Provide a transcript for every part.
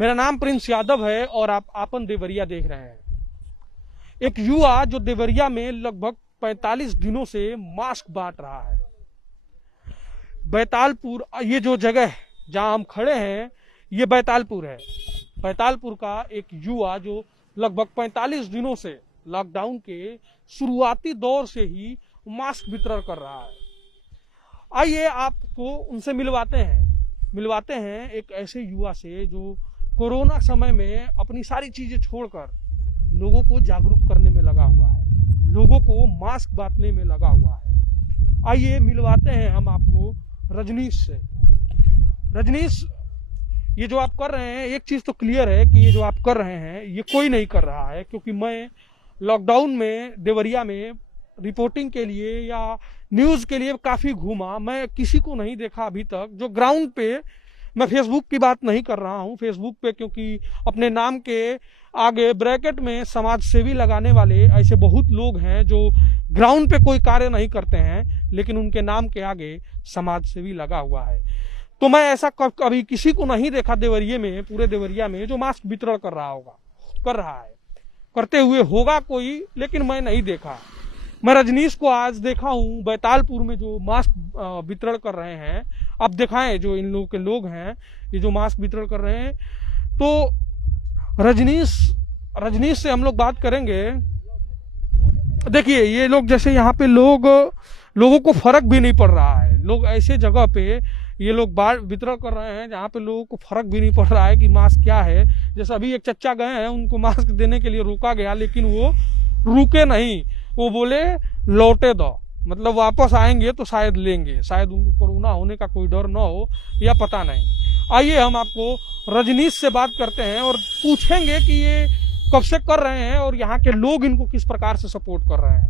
मेरा नाम प्रिंस यादव है और आप आपन देवरिया देख रहे हैं। एक युवा जो देवरिया में लगभग 45 दिनों से मास्क बांट रहा है। बैतालपुर, ये जो जगह जहां हम खड़े हैं ये बैतालपुर है। बैतालपुर का एक युवा जो लगभग 45 दिनों से लॉकडाउन के शुरुआती दौर से ही मास्क वितरण कर रहा है। आइए आपको उनसे मिलवाते हैं एक ऐसे युवा से जो कोरोना समय में अपनी सारी चीजें छोड़कर लोगों को जागरूक करने में लगा हुआ है, लोगों को मास्क बांटने में लगा हुआ है। आइए मिलवाते हैं हम आपको रजनीश से। रजनीश, ये जो आप कर रहे हैं, एक चीज तो क्लियर है कि ये जो आप कर रहे हैं ये कोई नहीं कर रहा है, क्योंकि मैं लॉकडाउन में देवरिया में रिपोर्टिंग के लिए या न्यूज के लिए काफी घूमा, मैं किसी को नहीं देखा अभी तक जो ग्राउंड पे, मैं फेसबुक की बात नहीं कर रहा हूं, फेसबुक पे क्योंकि अपने नाम के आगे ब्रैकेट में समाज सेवी लगाने वाले ऐसे बहुत लोग हैं जो ग्राउंड पे कोई कार्य नहीं करते हैं लेकिन उनके नाम के आगे समाज सेवी लगा हुआ है। तो मैं ऐसा कभी किसी को नहीं देखा देवरिया में, पूरे देवरिया में, जो मास्क वितरण कर रहा है, करते हुए होगा कोई, लेकिन मैं नहीं देखा। मैं रजनीश को आज देखा हूं बैतालपुर में जो मास्क वितरण कर रहे हैं। आप दिखाएं जो इन लोगों के लोग हैं, ये जो मास्क वितरण कर रहे हैं। तो रजनीश से हम लोग बात करेंगे। देखिए ये लोग, जैसे यहाँ पे लोगों को फर्क भी नहीं पड़ रहा है। लोग ऐसे जगह पे ये लोग वितरण कर रहे हैं जहाँ पे लोगों को फर्क भी नहीं पड़ रहा है कि मास्क क्या है। जैसे अभी एक चच्चा गए हैं, उनको मास्क देने के लिए रोका गया लेकिन वो रुके नहीं, वो बोले लौटे दो, मतलब वापस आएंगे तो शायद लेंगे, शायद उनको कोरोना होने का कोई डर ना हो या पता नहीं। आइए हम आपको रजनीश से बात करते हैं और पूछेंगे कि ये कब से कर रहे हैं और यहाँ के लोग इनको किस प्रकार से सपोर्ट कर रहे हैं।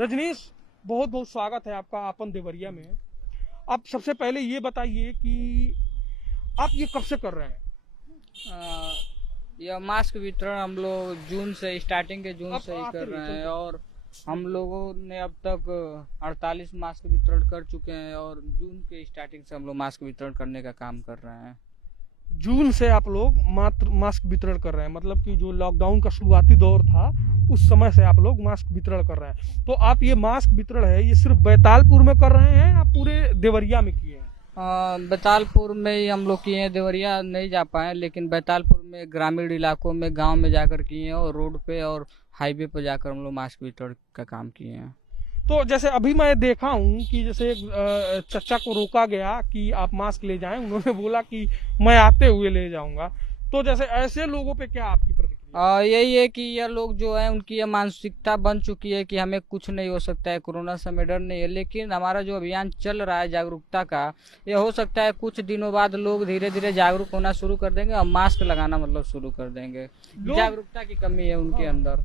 रजनीश, बहुत बहुत स्वागत है आपका आपन देवरिया में। आप सबसे पहले ये बताइए कि आप ये कब से कर रहे हैं? यह मास्क वितरण हम लोग जून से, स्टार्टिंग के जून से ही कर रहे हैं और हम लोगों ने अब तक 48 मास्क वितरण कर चुके हैं और जून के स्टार्टिंग से हम लोग मास्क वितरण करने का काम कर रहे हैं। जून से आप लोग मात्र मास्क वितरण कर रहे हैं, मतलब कि जो लॉकडाउन का शुरुआती दौर था उस समय से आप लोग मास्क वितरण कर रहे हैं। तो आप ये मास्क वितरण है ये सिर्फ बैतालपुर में कर रहे हैं या पूरे देवरिया में किए हैं? बैतालपुर में ही हम लोग किए हैं, देवरिया नहीं जा पाए, लेकिन बैतालपुर में ग्रामीण इलाकों में, गांव में जाकर किए हैं और रोड पे और हाईवे पर जाकर हम लोग मास्क वितरण का काम किए हैं। तो जैसे अभी मैं देखा हूँ कि जैसे चच्चा को रोका गया कि आप मास्क ले जाएं, उन्होंने बोला कि मैं आते हुए ले जाऊंगा। तो जैसे ऐसे लोगों पे क्या आपकी प्रतिक्रिया? यही है कि यह लोग जो है उनकी यह मानसिकता बन चुकी है कि हमें कुछ नहीं हो सकता है, कोरोना से हमें डर नहीं है। लेकिन हमारा जो अभियान चल रहा है जागरूकता का, यह हो सकता है कुछ दिनों बाद लोग धीरे धीरे जागरूक होना शुरू कर देंगे और मास्क लगाना मतलब शुरू कर देंगे। जागरूकता की कमी है उनके अंदर।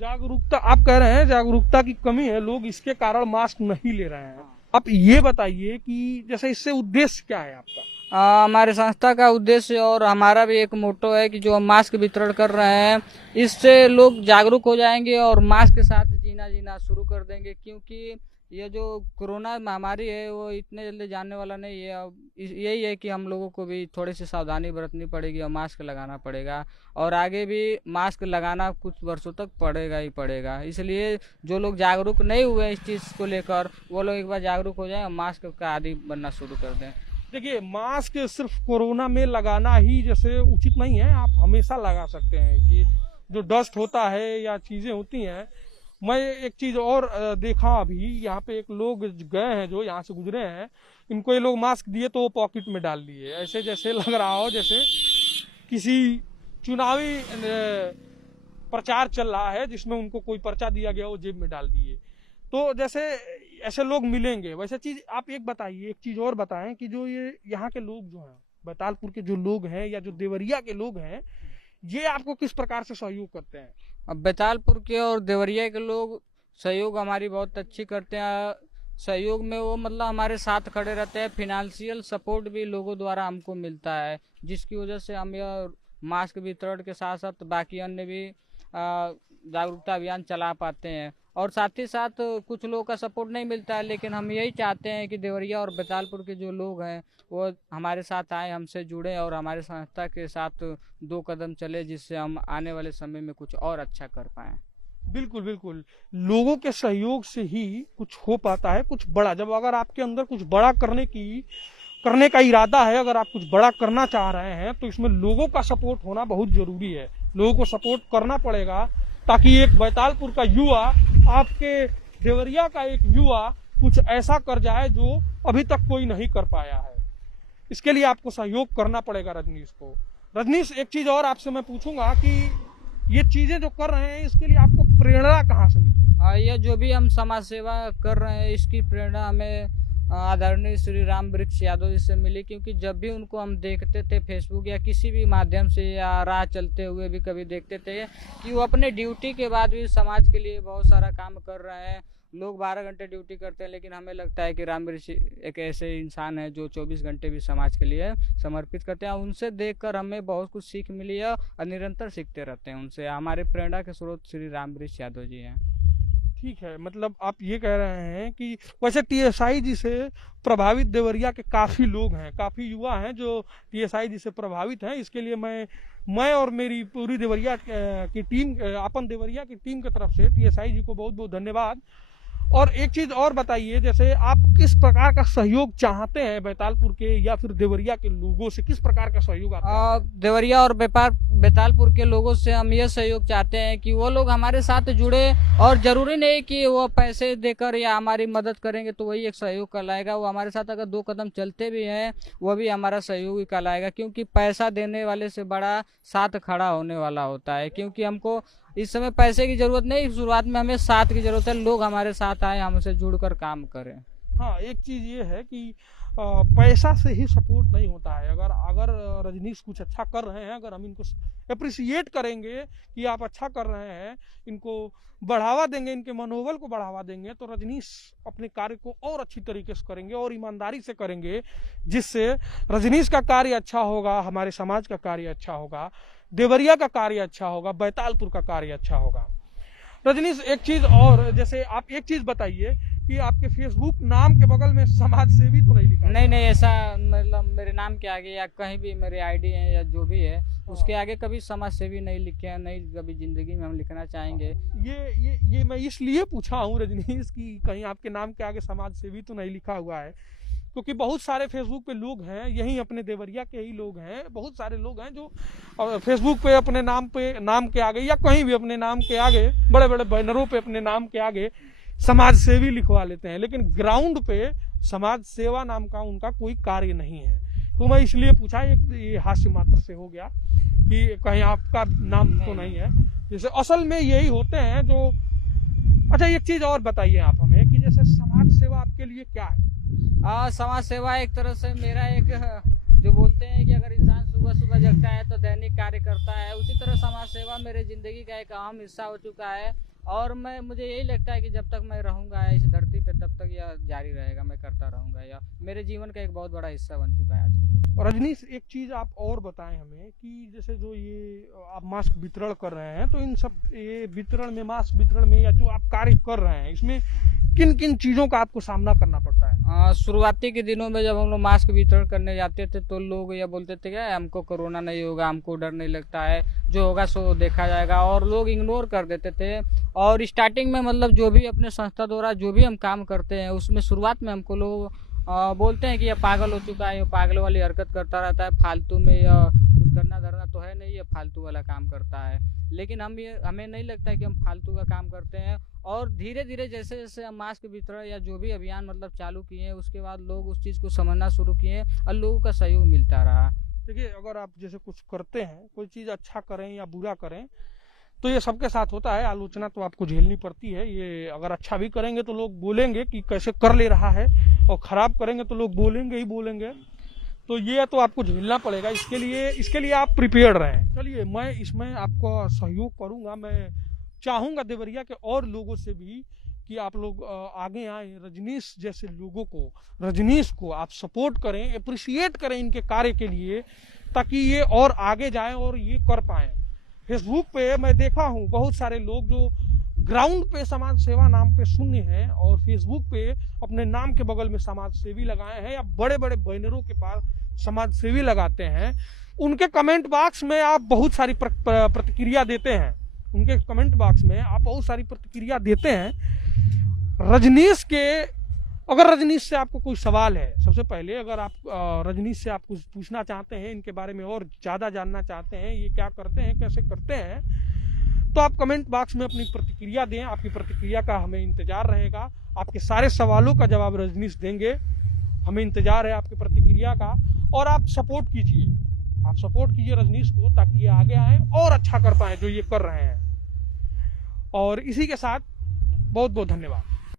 जागरूकता, आप कह रहे हैं जागरूकता की कमी है, लोग इसके कारण मास्क नहीं ले रहे हैं। आप ये बताइए कि जैसे इससे उद्देश्य क्या है आपका? हमारे संस्था का उद्देश्य और हमारा भी एक मोटो है कि जो हम मास्क वितरण कर रहे हैं इससे लोग जागरूक हो जाएंगे और मास्क के साथ जीना शुरू कर देंगे, क्योंकि ये जो कोरोना महामारी है वो इतने जल्दी जाने वाला नहीं है। अब यही है कि हम लोगों को भी थोड़ी सी सावधानी बरतनी पड़ेगी और मास्क लगाना पड़ेगा और आगे भी मास्क लगाना कुछ वर्षों तक पड़ेगा ही पड़ेगा। इसलिए जो लोग जागरूक नहीं हुए इस चीज़ को लेकर, वो लोग एक बार जागरूक हो जाएं और मास्क का आदी बनना शुरू कर दें। देखिए, मास्क सिर्फ कोरोना में लगाना ही जैसे उचित नहीं है, आप हमेशा लगा सकते हैं कि जो डस्ट होता है या चीजें होती हैं। मैं एक चीज और देखा, अभी यहाँ पे एक लोग गए हैं जो यहाँ से गुजरे हैं, इनको ये लोग मास्क दिए तो वो पॉकेट में डाल दिए, ऐसे जैसे लग रहा हो जैसे किसी चुनावी प्रचार चल रहा है जिसमें उनको कोई पर्चा दिया गया वो जेब में डाल दिए। तो जैसे ऐसे लोग मिलेंगे वैसे चीज। आप एक बताइए, एक चीज और बताएं कि जो ये यहाँ के लोग जो हैं, बैतालपुर के जो लोग हैं या जो देवरिया के लोग हैं, ये आपको किस प्रकार से सहयोग करते हैं? अब बैतालपुर के और देवरिया के लोग सहयोग हमारी बहुत अच्छी करते हैं। सहयोग में वो मतलब हमारे साथ खड़े रहते हैं, फिनेंशियल सपोर्ट भी लोगों द्वारा हमको मिलता है, जिसकी वजह से हम यह मास्क वितरण के साथ साथ बाकी अन्य भी जागरूकता अभियान चला पाते हैं। और साथ ही साथ कुछ लोगों का सपोर्ट नहीं मिलता है, लेकिन हम यही चाहते हैं कि देवरिया और बैतालपुर के जो लोग हैं वो हमारे साथ आए, हमसे जुड़े और हमारे संस्था के साथ 2 कदम चले, जिससे हम आने वाले समय में कुछ और अच्छा कर पाएं। बिल्कुल बिल्कुल, लोगों के सहयोग से ही कुछ हो पाता है, कुछ बड़ा। जब अगर आपके अंदर कुछ बड़ा करने का इरादा है, अगर आप कुछ बड़ा करना चाह रहे हैं, तो इसमें लोगों का सपोर्ट होना बहुत जरूरी है। लोगों को सपोर्ट करना पड़ेगा ताकि एक बैतालपुर का युवा, आपके देवरिया का एक युवा कुछ ऐसा कर जाए जो अभी तक कोई नहीं कर पाया है। इसके लिए आपको सहयोग करना पड़ेगा रजनीश को। रजनीश, एक चीज और आपसे मैं पूछूंगा कि ये चीजें जो कर रहे हैं, इसके लिए आपको प्रेरणा कहाँ से मिलती है? ये जो भी हम समाज सेवा कर रहे हैं, इसकी प्रेरणा हमें आदरणीय श्री राम वृक्ष यादव जी से मिली, क्योंकि जब भी उनको हम देखते थे फेसबुक या किसी भी माध्यम से या राह चलते हुए भी कभी देखते थे कि वो अपने ड्यूटी के बाद भी समाज के लिए बहुत सारा काम कर रहे हैं। लोग 12 घंटे ड्यूटी करते हैं, लेकिन हमें लगता है कि राम वृक्ष एक ऐसे इंसान है जो 24 घंटे भी समाज के लिए समर्पित करते हैं। उनसे देखकर हमें बहुत कुछ सीख मिली है और निरंतर सीखते रहते हैं उनसे। हमारे प्रेरणा के स्रोत श्री राम वृक्ष यादव जी हैं। ठीक है, मतलब आप ये कह रहे हैं कि वैसे टीएसआई जी से प्रभावित देवरिया के काफी लोग हैं, काफी युवा हैं जो टीएसआई जी से प्रभावित हैं। इसके लिए मैं और मेरी पूरी देवरिया की टीम, अपन देवरिया की टीम की तरफ से टीएसआई जी को बहुत बहुत धन्यवाद। और एक चीज और बताइए, जैसे आप किस प्रकार का सहयोग चाहते हैं बैतालपुर के या फिर देवरिया के लोगों से, किस प्रकार का सहयोग आप? देवरिया और बैतालपुर के लोगों से हम ये सहयोग चाहते हैं कि वो लोग हमारे साथ जुड़े, और जरूरी नहीं कि वो पैसे देकर या हमारी मदद करेंगे तो वही एक सहयोग कहलाएगा। वो हमारे साथ अगर 2 कदम चलते भी हैं, वो भी हमारा सहयोग ही कहलाएगा, क्योंकि पैसा देने वाले से बड़ा साथ खड़ा होने वाला होता है। क्योंकि हमको इस समय पैसे की जरूरत नहीं, शुरुआत में हमें साथ की जरूरत है। लोग हमारे साथ आए, हमसे जुड़कर काम करें। हाँ, एक चीज ये है कि पैसा से ही सपोर्ट नहीं होता है। अगर रजनीश कुछ अच्छा कर रहे हैं, अगर हम इनको अप्रिसिएट करेंगे कि आप अच्छा कर रहे हैं, इनको बढ़ावा देंगे, इनके मनोबल को बढ़ावा देंगे, तो रजनीश अपने कार्य को और अच्छी तरीके से करेंगे और ईमानदारी से करेंगे, जिससे रजनीश का कार्य अच्छा होगा, हमारे समाज का कार्य अच्छा होगा, देवरिया का कार्य अच्छा होगा, बैतालपुर का कार्य अच्छा होगा। रजनीश, एक चीज और, जैसे आप एक चीज बताइए कि आपके फेसबुक नाम के बगल में समाज सेवी तो नहीं लिखा? नहीं, ऐसा मतलब मेरे नाम के आगे या कहीं भी मेरे आईडी है या जो भी है उसके आगे कभी समाज सेवी नहीं लिखे हैं, नहीं कभी जिंदगी में हम लिखना चाहेंगे। ये मैं इसलिए पूछा हूँ रजनीश कि कहीं आपके नाम के आगे समाज सेवी तो नहीं लिखा हुआ है, क्योंकि बहुत सारे फेसबुक पे लोग हैं, यही अपने देवरिया के ही लोग हैं, बहुत सारे लोग हैं जो फेसबुक पे अपने नाम के आगे या कहीं भी अपने नाम के आगे, बड़े बड़े बैनरों पे अपने नाम के आगे समाज सेवी लिखवा लेते हैं, लेकिन ग्राउंड पे समाज सेवा नाम का उनका कोई कार्य नहीं है। तो मैं इसलिए पूछा, ये हास्य मात्र से हो गया कि कहीं आपका नाम तो नहीं है। जैसे असल में यही होते हैं जो। अच्छा, एक चीज और बताइए आप हमें कि जैसे समाज सेवा आपके लिए क्या है? समाज सेवा एक तरह से मेरा एक, जो बोलते हैं कि अगर इंसान सुबह सुबह जगता है तो दैनिक कार्य करता है, उसी तरह समाज सेवा मेरे जिंदगी का एक अहम हिस्सा हो चुका है। और मुझे यही लगता है कि जब तक मैं रहूंगा इस धरती पे, तब तक यह जारी रहेगा, मैं करता रहूंगा। यह मेरे जीवन का एक बहुत बड़ा हिस्सा बन चुका है आज के दिन। रजनीश, एक चीज आप और बताएं हमें कि जैसे जो ये आप मास्क वितरण कर रहे हैं, तो इन सब ये वितरण में, मास्क वितरण में या जो आप कार्य कर रहे हैं, इसमें किन किन चीजों का आपको सामना करना पड़ता है? शुरुआती के दिनों में जब हम लोग मास्क वितरण करने जाते थे तो लोग ये बोलते थे कि हमको कोरोना नहीं होगा, हमको डर नहीं लगता है, जो होगा सो देखा जाएगा, और लोग इग्नोर कर देते थे। और स्टार्टिंग में मतलब जो भी अपने संस्था द्वारा जो भी हम काम करते हैं, उसमें शुरुआत में हमको लोग बोलते हैं कि ये पागल हो चुका है, ये पागल वाली हरकत करता रहता है, फालतू में कुछ करना धरना तो है नहीं, ये फालतू वाला काम करता है। लेकिन हमें नहीं लगता है कि हम फालतू का काम करते हैं। और धीरे धीरे जैसे जैसे हम मास्क वितरण या जो भी अभियान मतलब चालू किए, उसके बाद लोग उस चीज़ को समझना शुरू किए और लोगों का सहयोग मिलता रहा। देखिए, अगर आप जैसे कुछ करते हैं, कोई चीज़ अच्छा करें या बुरा करें, तो ये सबके साथ होता है, आलोचना तो आपको झेलनी पड़ती है। ये अगर अच्छा भी करेंगे तो लोग बोलेंगे कि कैसे कर ले रहा है, और खराब करेंगे तो लोग बोलेंगे ही बोलेंगे, तो ये तो आपको झेलना पड़ेगा। इसके लिए आप प्रिपेयर्ड रहें। चलिए, मैं इसमें आपका सहयोग करूंगा। मैं चाहूंगा देवरिया के और लोगों से भी कि आप लोग आगे आए, रजनीश जैसे लोगों को, रजनीश को आप सपोर्ट करें, अप्रिशिएट करें इनके कार्य के लिए, ताकि ये और आगे जाएं और ये कर पाएं। फेसबुक पे मैं देखा हूँ बहुत सारे लोग जो ग्राउंड पे समाज सेवा नाम पे शून्य है और फेसबुक पे अपने नाम के बगल में समाज सेवी लगाए हैं या बड़े बड़े बैनरों के पास समाज सेवी लगाते हैं, उनके कमेंट बॉक्स में आप बहुत सारी प्रतिक्रिया देते हैं। उनके कमेंट बॉक्स में आप बहुत सारी प्रतिक्रिया देते हैं। रजनीश के, अगर रजनीश से आपको कोई सवाल है, सबसे पहले अगर आप रजनीश से आप कुछ पूछना चाहते हैं, इनके बारे में और ज़्यादा जानना चाहते हैं, ये क्या करते हैं, कैसे करते हैं, तो आप कमेंट बॉक्स में अपनी प्रतिक्रिया दें। आपकी प्रतिक्रिया का हमें इंतजार रहेगा। आपके सारे सवालों का जवाब रजनीश देंगे। हमें इंतजार है आपकी प्रतिक्रिया का। और आप सपोर्ट कीजिए, आप सपोर्ट कीजिए रजनीश को, ताकि ये आगे आए और अच्छा कर पाए जो ये कर रहे हैं। और इसी के साथ बहुत बहुत धन्यवाद।